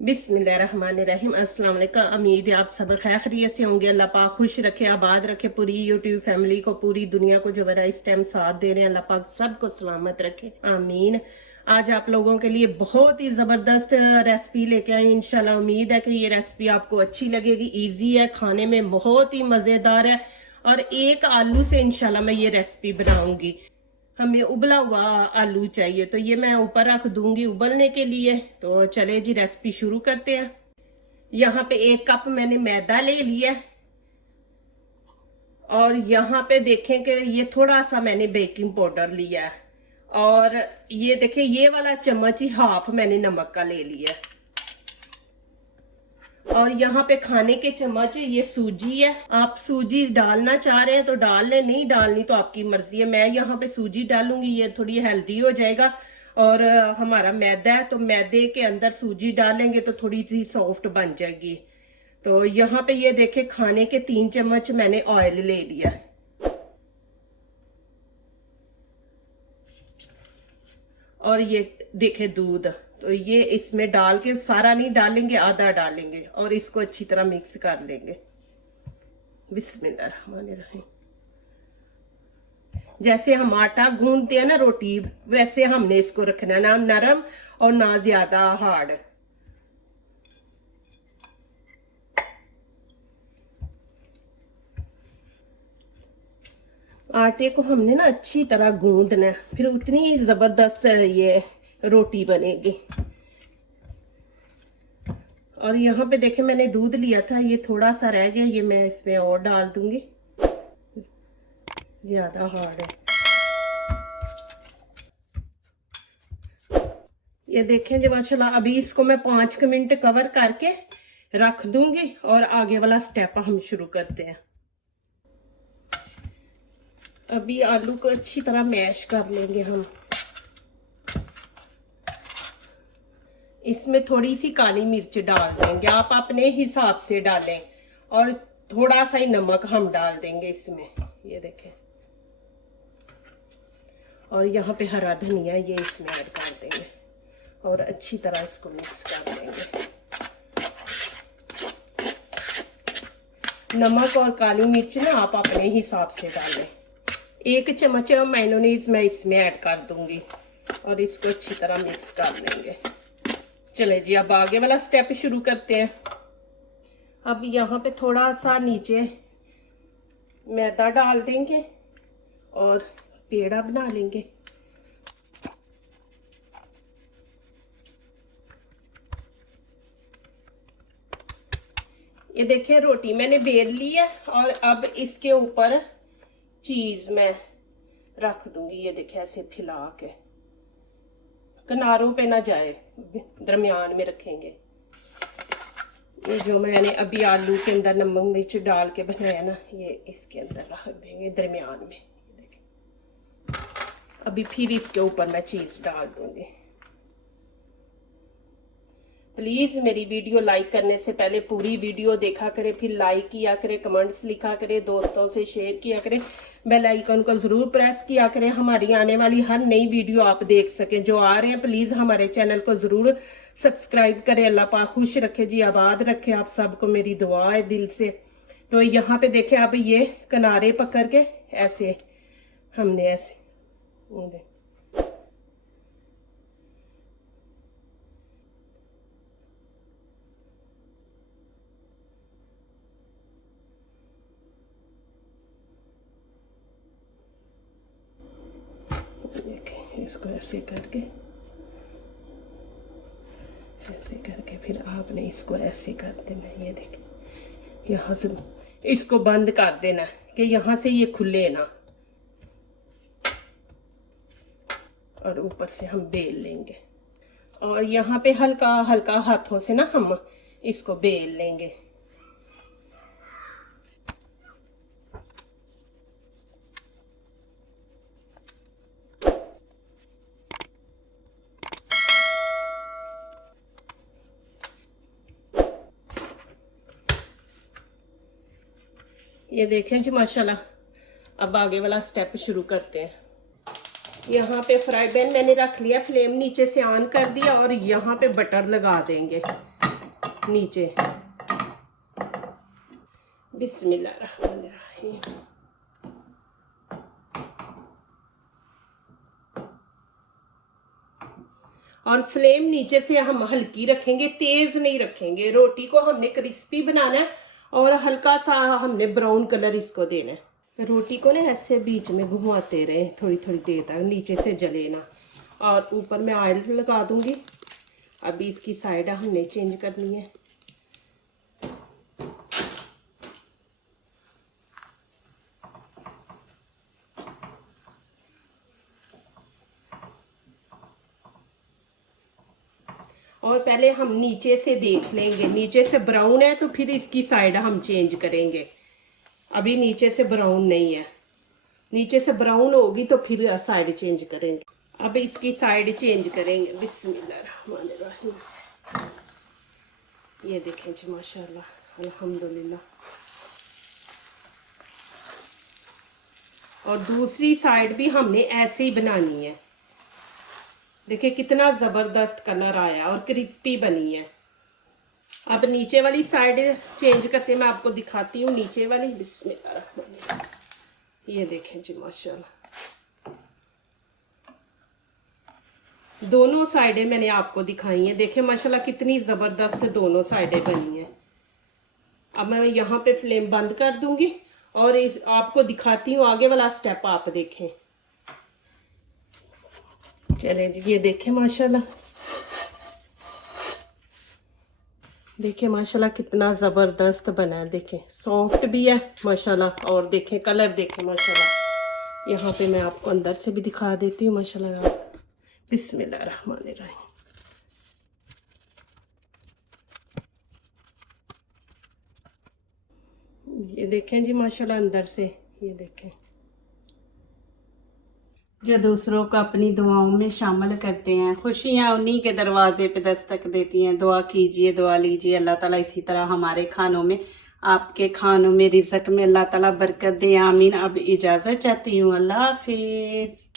बिस्मिल्लाहिर्रहमानिर्रहीम। अस्सलाम वालेकुम। उम्मीद है आप सब खैरियत से होंगे। अल्लाह पाक खुश रखे, आबाद रखे पूरी यूट्यूब फैमिली को, पूरी दुनिया को जो मेरा इस टाइम साथ दे रहे हैं। अल्लाह पाक सबको सलामत रखे, आमीन। आज आप लोगों के लिए बहुत ही ज़बरदस्त रेसिपी लेके आई। इंशाल्लाह उम्मीद है कि ये रेसिपी आपको अच्छी लगेगी। ईजी है, खाने में बहुत ही मज़ेदार है और एक आलू से इंशाल्लाह मैं ये रेसिपी बनाऊंगी। हमें उबला हुआ आलू चाहिए, तो ये मैं ऊपर रख दूंगी उबलने के लिए। तो चले जी रेसिपी शुरू करते हैं। यहाँ पे 1 कप मैंने मैदा ले लिया है और यहाँ पे देखें कि ये थोड़ा सा मैंने बेकिंग पाउडर लिया है और ये देखें ये वाला चम्मच ही हाफ मैंने नमक का ले लिया है और यहाँ पे खाने के चम्मच ये सूजी है। आप सूजी डालना चाह रहे हैं तो डाल लें, नहीं डालनी तो आपकी मर्जी है। मैं यहाँ पे सूजी डालूंगी, ये थोड़ी हेल्दी हो जाएगा। और हमारा मैदा है तो मैदे के अंदर सूजी डालेंगे तो थोड़ी सी सॉफ्ट बन जाएगी। तो यहाँ पे ये देखे खाने के 3 चम्मच मैंने ऑयल ले लिया और ये देखे दूध। तो ये इसमें डाल के सारा नहीं डालेंगे, आधा डालेंगे और इसको अच्छी तरह मिक्स कर लेंगे। बिस्मिल्लाहिर्रहमानिर्रहीम। जैसे हम आटा गूंदते हैं ना रोटी, वैसे हमने इसको रखना, ना नरम और ना ज्यादा हार्ड। आटे को हमने ना अच्छी तरह गूंदना है, फिर उतनी जबरदस्त ये रोटी बनेगी। और यहाँ पे देखे मैंने दूध लिया था, ये थोड़ा सा रह गया, ये मैं इसमें और डाल दूंगी, ज्यादा हार्ड है। ये देखें जी माशाल्लाह। अभी इसको मैं 5 मिनट कवर करके रख दूंगी और आगे वाला स्टेप हम शुरू करते हैं। अभी आलू को अच्छी तरह मैश कर लेंगे हम। इसमें थोड़ी सी काली मिर्च डाल देंगे, आप अपने हिसाब से डालें, और थोड़ा सा ही नमक हम डाल देंगे इसमें, ये देखें। और यहाँ पे हरा धनिया ये इसमें ऐड कर देंगे और अच्छी तरह इसको मिक्स कर देंगे। नमक और काली मिर्च ना आप अपने हिसाब से डालें। 1 चम्मच मेयोनीज मैं इसमें ऐड कर दूंगी और इसको अच्छी तरह मिक्स कर लेंगे। चले जी अब आगे वाला स्टेप शुरू करते हैं। अब यहाँ पे थोड़ा सा नीचे मैदा डाल देंगे और पेड़ा बना लेंगे। ये देखें रोटी मैंने बेल ली है और अब इसके ऊपर चीज मैं रख दूंगी। ये देखें ऐसे फैला के, किनारों पे ना जाए, दरमियान में रखेंगे। ये जो मैंने अभी आलू के अंदर नमक मिर्च डाल के बनाया ना, ये इसके अंदर रख देंगे दरमियान में। देखें अभी फिर इसके ऊपर मैं चीज डाल दूंगी। प्लीज मेरी वीडियो लाइक करने से पहले पूरी वीडियो देखा करें, फिर लाइक किया करें, कमेंट्स लिखा करें, दोस्तों से शेयर किया करें, बेल आइकन को जरूर प्रेस किया करें, हमारी आने वाली हर नई वीडियो आप देख सकें। जो आ रहे हैं प्लीज हमारे चैनल को जरूर सब्सक्राइब करें। अल्लाह पाक खुश रखे जी, आबाद रखे आप सबको, मेरी दुआ है दिल से। तो यहाँ पे देखें अब ये किनारे पकड़ के ऐसे हमने ऐसे इसको ऐसे करके फिर आपने इसको ऐसे कर देना। ये देखें यहाँ से इसको बंद कर देना कि यहाँ से ये खुले ना, और ऊपर से हम बेल लेंगे। और यहाँ पे हल्का हल्का हाथों से ना हम इसको बेल लेंगे। ये देखें जी माशाल्लाह। अब आगे वाला स्टेप शुरू करते हैं। यहाँ पे फ्राई पैन मैंने रख लिया, फ्लेम नीचे से ऑन कर दिया और यहाँ पे बटर लगा देंगे। नीचे। बिस्मिल्लाहिर्रहमानिर्रहीम। और फ्लेम नीचे से हम हल्की रखेंगे, तेज नहीं रखेंगे। रोटी को हमने क्रिस्पी बनाना है और हल्का सा हमने ब्राउन कलर इसको देना है। रोटी को ना ऐसे बीच में घुमाते रहे थोड़ी थोड़ी देर तक, नीचे से जले ना। और ऊपर मैं ऑयल लगा दूंगी। अभी इसकी साइड हमने चेंज करनी है। और पहले हम नीचे से देख लेंगे, नीचे से ब्राउन है तो फिर इसकी साइड हम चेंज करेंगे। अभी नीचे से ब्राउन नहीं है, नीचे से ब्राउन होगी तो फिर साइड चेंज करेंगे। अब इसकी साइड चेंज करेंगे। बिस्मिल्लाहिर्रहमानिर्रहीम। ये देखें जी, माशाल्लाह अल्हम्दुलिल्लाह। और दूसरी साइड भी हमने ऐसे ही बनानी है। देखिए कितना ज़बरदस्त कलर आया और क्रिस्पी बनी है। अब नीचे वाली साइड चेंज करते मैं आपको दिखाती हूँ। नीचे वाली, बिस्मिल्लाह। ये देखें जी माशाल्लाह, दोनों साइडें मैंने आपको दिखाई हैं। देखें माशाल्लाह कितनी ज़बरदस्त दोनों साइडें बनी हैं। अब मैं यहाँ पे फ्लेम बंद कर दूंगी और आपको दिखाती हूँ आगे वाला स्टेप, आप देखें। चलें जी, ये देखें माशाल्लाह, देखें माशाल्लाह कितना ज़बरदस्त बना है। देखें सॉफ्ट भी है माशाल्लाह। और देखें कलर, देखें माशाल्लाह। यहाँ पे मैं आपको अंदर से भी दिखा देती हूँ माशाल्लाह। बिस्मिल्लाहिर्रहमानिर्रहीम। ये देखें जी माशाल्लाह अंदर से, ये देखें। जो दूसरों को अपनी दुआओं में शामिल करते हैं, खुशियां उन्हीं के दरवाजे पे दस्तक देती हैं। दुआ कीजिए, दुआ लीजिए, अल्लाह ताला इसी तरह हमारे खानों में, आपके खानों में, रिज़्क़ में अल्लाह ताला बरकत दे। आमीन। अब इजाज़त चाहती हूँ, अल्लाह हाफिज़।